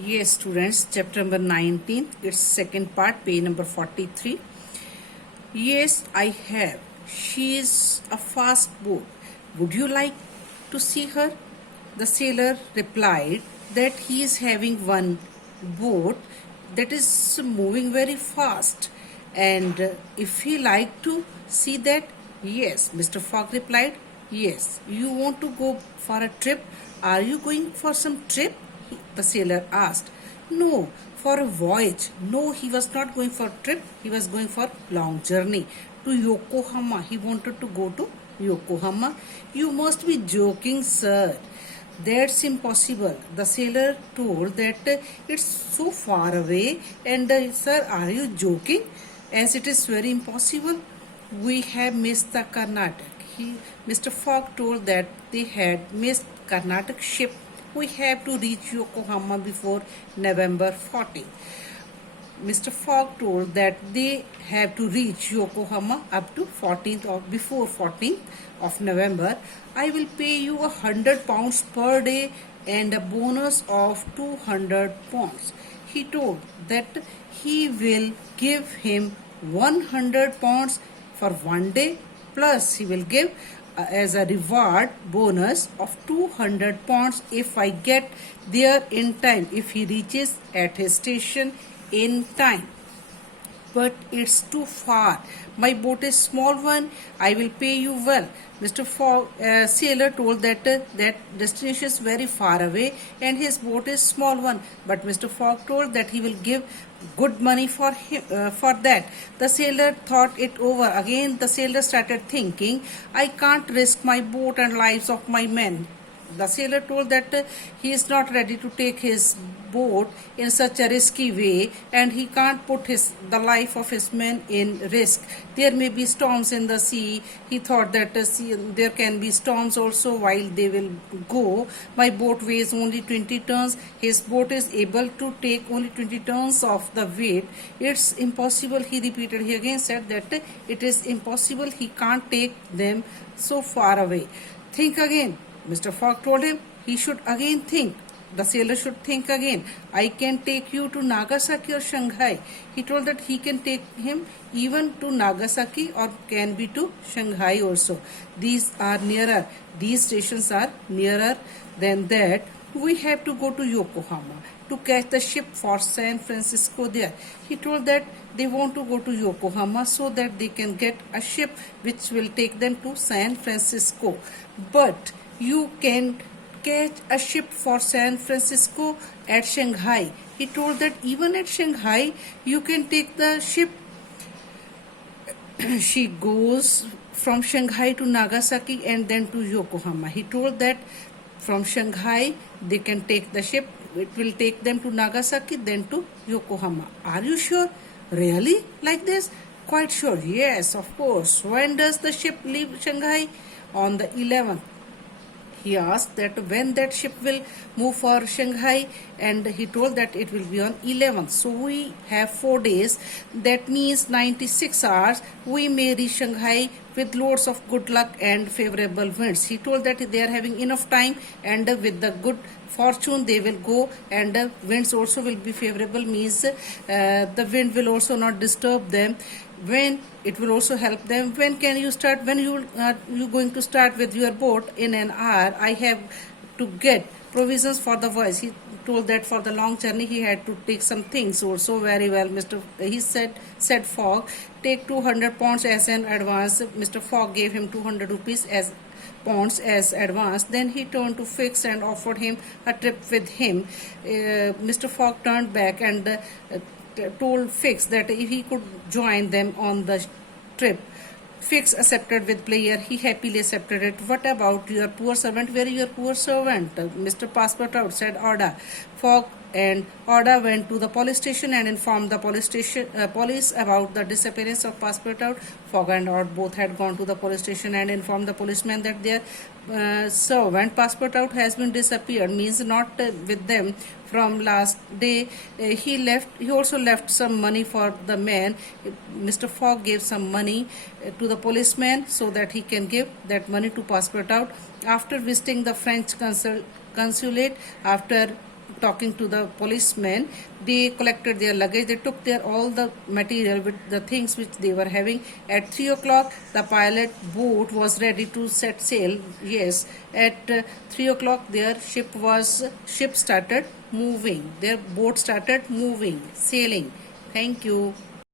Yes, students, chapter number 19, its second part, page number 43. Yes, I have. She is a fast boat. Would you like to see her? The sailor replied that he is having one boat that is moving very fast, and if he like to see that, yes, Mr. Fogg replied. Yes, you want to go for a trip? Are you going for some trip? The sailor asked. No, for a voyage. No, he was not going for a trip. He was going for long journey to Yokohama. He wanted to go to Yokohama. You must be joking, sir. That's impossible. The sailor told that it's so far away. And sir, are you joking? As it is very impossible. We have missed the Carnatic. Mr. Fogg told that they had missed Carnatic ship. We have to reach Yokohama before November 14. Mr. Fogg told that they have to reach Yokohama up to 14th or before 14th of November. I will pay you £100 per day and a bonus of 200 pounds. He told that he will give him 100 pounds for one day, plus he will give as a reward bonus of 200 pounds if I get there in time, if he reaches at his station in time. But it's too far. My boat is small one. I will pay you well. Mr. Fogg, sailor told that that destination is very far away and his boat is small one. But Mr. Fogg told that he will give good money for him, for that. The sailor thought it over. Again, the sailor started thinking, I can't risk my boat and lives of my men. The sailor told that he is not ready to take his boat in such a risky way and he can't put the life of his men in risk. There may be storms in the sea. He thought that there can be storms also while they will go. My boat weighs only 20 tons. His boat is able to take only 20 tons of the weight. It's impossible, he repeated. He again said that it is impossible. He can't take them so far away. Think again. Mr. Fogg told him he should again think. The sailor should think again. I can take you to Nagasaki or Shanghai. He told that he can take him even to Nagasaki or can be to Shanghai also. These are nearer. These stations are nearer than that. We have to go to Yokohama to catch the ship for San Francisco there. He told that they want to go to Yokohama so that they can get a ship which will take them to San Francisco. But you can catch a ship for San Francisco at Shanghai. He told that even at Shanghai you can take the ship. She goes from Shanghai to Nagasaki and then to Yokohama. He told that from Shanghai they can take the ship. It will take them to Nagasaki, then to Yokohama. Are you sure? Really? Like this? Quite sure. Yes, of course. When does the ship leave Shanghai? On the 11th. He asked that when that ship will move for Shanghai, and he told that it will be on 11th. So we have 4 days. That means 96 hours. We may reach Shanghai with loads of good luck and favorable winds. He told that they are having enough time and with the good fortune they will go, and the winds also will be favorable, means the wind will also not disturb them. When it will also help them. When can you start? When you going to start with your boat? In an hour. I have to get provisions for the voyage. He told that for the long journey he had to take some things also. Very well, he said Fogg, take 200 pounds as an advance. Mr. Fogg gave him 200 rupees as pounds as advance. Then he turned to Fix and offered him a trip with him. Mr. Fogg turned back and told Fix that if he could join them on the trip. Fix accepted with pleasure. He happily accepted it. What about your poor servant? Where is your poor servant? Mr. Passepartout, said Oda. Fogg and Oda went to the police station and informed the police about the disappearance of Passepartout. Fogg and Oda both had gone to the police station and informed the policeman that their servant Passepartout has been disappeared, means not with them from last day. He also left some money for the man. Mr. Fogg gave some money to the policeman so that he can give that money to Passepartout. After visiting the French consulate, after talking to the policemen. They collected their luggage. They took their all the material with the things which they were having. At 3 o'clock, the pilot boat was ready to set sail. Yes, at 3 o'clock, their ship started moving. Their boat started moving, sailing. Thank you.